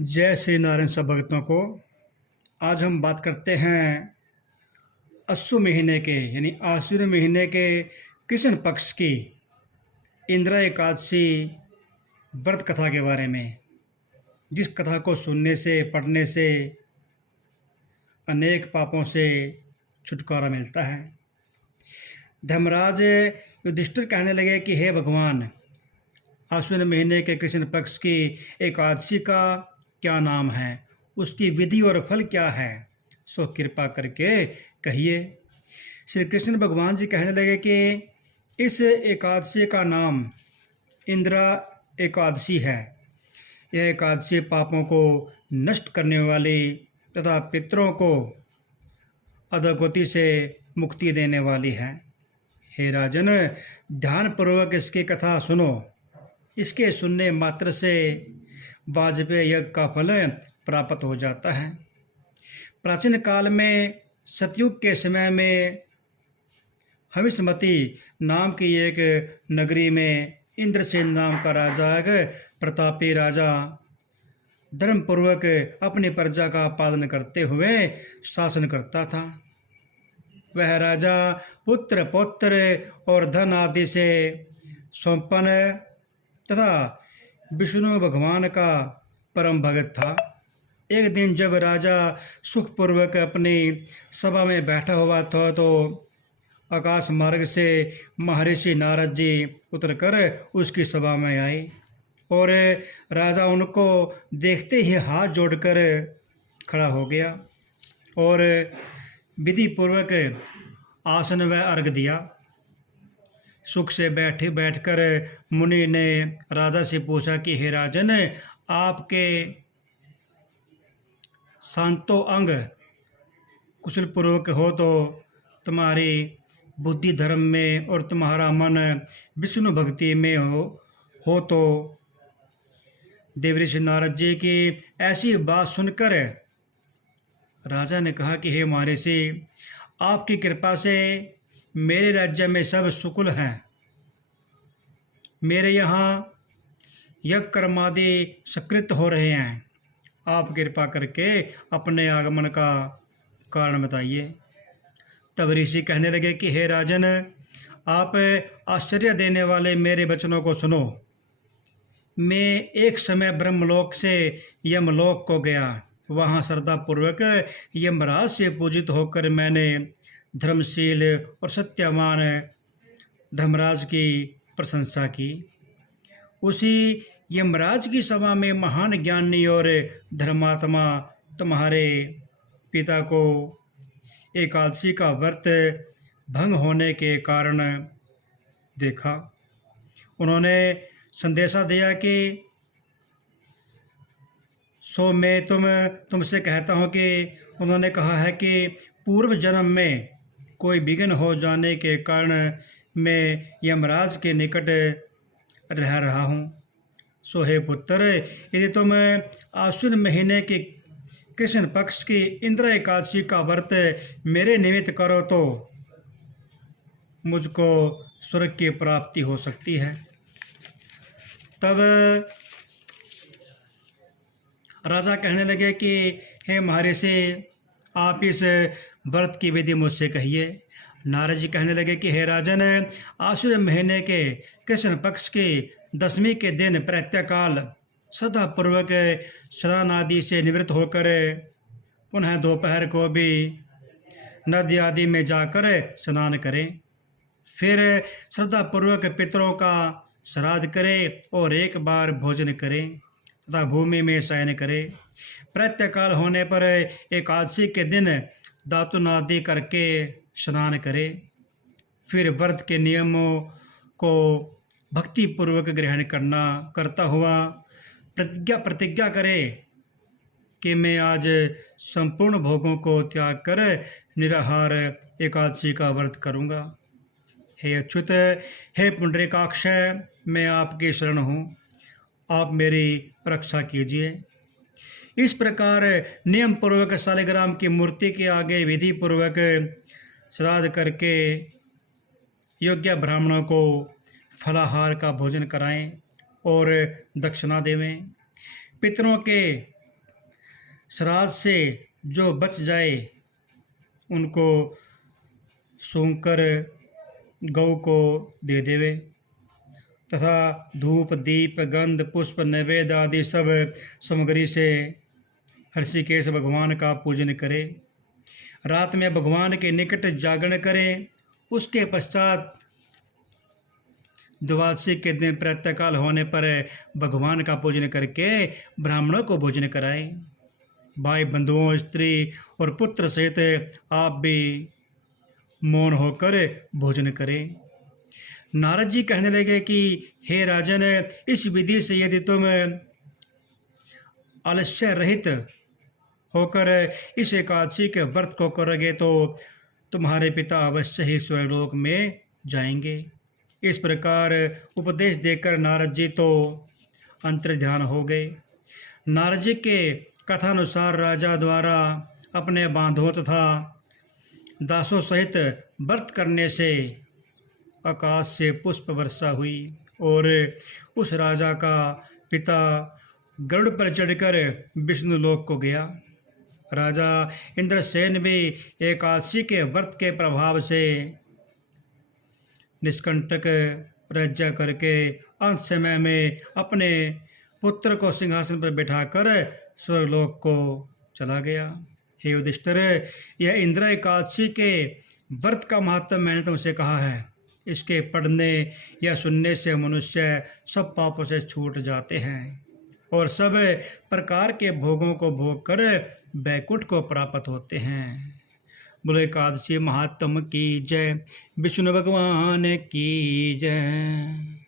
जय श्री नारायण सब भक्तों को। आज हम बात करते हैं अस्सु महीने के यानी आश्विन महीने के कृष्ण पक्ष की इंदिरा एकादशी व्रत कथा के बारे में, जिस कथा को सुनने से पढ़ने से अनेक पापों से छुटकारा मिलता है। धर्मराज युधिष्ठिर कहने लगे कि हे भगवान, आश्विन महीने के कृष्ण पक्ष की एकादशी का क्या नाम है, उसकी विधि और फल क्या है, सो कृपा करके कहिए। श्री कृष्ण भगवान जी कहने लगे कि इस एकादशी का नाम इंदिरा एकादशी है। यह एकादशी पापों को नष्ट करने वाली तथा पितरों को अधोगति से मुक्ति देने वाली है। हे राजन, ध्यानपूर्वक इसकी कथा सुनो। इसके सुनने मात्र से वाजपेय यज्ञ का फल प्राप्त हो जाता है। प्राचीन काल में सतयुग के समय में हविष्मती नाम की एक नगरी में इंद्रसेन नाम का राजा, एक प्रतापी राजा, धर्मपूर्वक अपनी प्रजा का पालन करते हुए शासन करता था। वह राजा पुत्र पौत्र और धन आदि से संपन्न तथा विष्णु भगवान का परम भगत था। एक दिन जब राजा सुखपूर्वक अपनी सभा में बैठा हुआ था तो आकाश मार्ग से महर्षि नारद जी उतरकर उसकी सभा में आए और राजा उनको देखते ही हाथ जोड़कर खड़ा हो गया और विधि पूर्वक आसन व अर्घ दिया। सुख से बैठकर मुनि ने राजा से पूछा कि हे राजन, आपके शांतो अंग कुशल पूर्वक हो तो तुम्हारी बुद्धि धर्म में और तुम्हारा मन विष्णु भक्ति में हो तो देवऋषि नारद जी की ऐसी बात सुनकर राजा ने कहा कि हे महर्षि, आपकी कृपा से मेरे राज्य में सब सुकुल हैं। मेरे यहाँ यज्ञ कर्मादि सकृत हो रहे हैं। आप कृपा करके अपने आगमन का कारण बताइए। तब ऋषि कहने लगे कि हे राजन, आप आश्चर्य देने वाले मेरे वचनों को सुनो। मैं एक समय ब्रह्मलोक से यमलोक को गया। वहाँ श्रद्धापूर्वक यमराज से पूजित होकर मैंने धर्मशील और सत्यवान धर्मराज की प्रशंसा की। उसी यमराज की सभा में महान ज्ञानी और धर्मात्मा तुम्हारे पिता को एकादशी का व्रत भंग होने के कारण देखा। उन्होंने संदेशा दिया कि सो मैं तुमसे कहता हूँ कि उन्होंने कहा है कि पूर्व जन्म में कोई विघ्न हो जाने के कारण मैं यमराज के निकट रह रहा हूँ। सो हे पुत्र, यदि तुम आश्विन महीने के कृष्ण पक्ष की इंदिरा एकादशी का व्रत मेरे निमित्त करो तो मुझको स्वर्ग की प्राप्ति हो सकती है। तब राजा कहने लगे कि हे महर्षि, आप इस व्रत की विधि मुझसे कहिए। नारद जी कहने लगे कि हे राजन, आश्विन महीने के कृष्ण पक्ष की दशमी के दिन प्रातःकाल श्रद्धापूर्वक स्नान आदि से निवृत्त होकर पुनः दोपहर को भी नदी आदि में जाकर स्नान करें। फिर श्रद्धापूर्वक पितरों का श्राद्ध करें और एक बार भोजन करें तथा भूमि में शयन करें। प्रातःकाल होने पर एकादशी के दिन दातुन आदि करके स्नान करें। फिर व्रत के नियमों को भक्तिपूर्वक ग्रहण करता हुआ प्रतिज्ञा करे कि मैं आज संपूर्ण भोगों को त्याग कर निराहार एकादशी का व्रत करूँगा। हे अच्युत, हे पुंडरीकाक्ष, मैं आपकी शरण हूँ, आप मेरी रक्षा कीजिए। इस प्रकार नियम पूर्वक शालिग्राम की मूर्ति के आगे विधि पूर्वक श्राद्ध करके योग्य ब्राह्मणों को फलाहार का भोजन कराएं और दक्षिणा देवें। पितरों के श्राद्ध से जो बच जाए उनको सूंघकर गौ को दे देवे तथा धूप दीप गंध पुष्प नैवेद्य आदि सब सामग्री से ऋषिकेश भगवान का पूजन करे। रात में भगवान के निकट जागरण करें। उसके पश्चात द्वादशी के दिन प्रातःकाल होने पर भगवान का पूजन करके ब्राह्मणों को भोजन कराएं। भाई बंधुओं स्त्री और पुत्र सहित आप भी मौन होकर भोजन करें। नारद जी कहने लगे कि हे राजन, इस विधि से यदि तुम आलस्य रहित होकर इस एकादशी के व्रत को करोगे तो तुम्हारे पिता अवश्य ही स्वर्गलोक में जाएंगे। इस प्रकार उपदेश देकर नारद जी तो अंतर्ध्यान हो गए। नारद जी के कथानुसार राजा द्वारा अपने बांधवों तथा दासों सहित व्रत करने से आकाश से पुष्प वर्षा हुई और उस राजा का पिता गरुड़ पर चढ़कर विष्णुलोक को गया। राजा इंद्रसेन भी एकादशी के व्रत के प्रभाव से निष्कंटक राज्य करके अंत समय में अपने पुत्र को सिंहासन पर बैठाकर स्वर्गलोक को चला गया। हे युधिष्ठिर, यह इंद्र एकादशी के व्रत का महत्व मैंने तुमसे कहा है। इसके पढ़ने या सुनने से मनुष्य सब पापों से छूट जाते हैं और सब प्रकार के भोगों को भोग कर बैकुंठ को प्राप्त होते हैं। बोले एकादशी महात्म की जय, विष्णु भगवान की जय।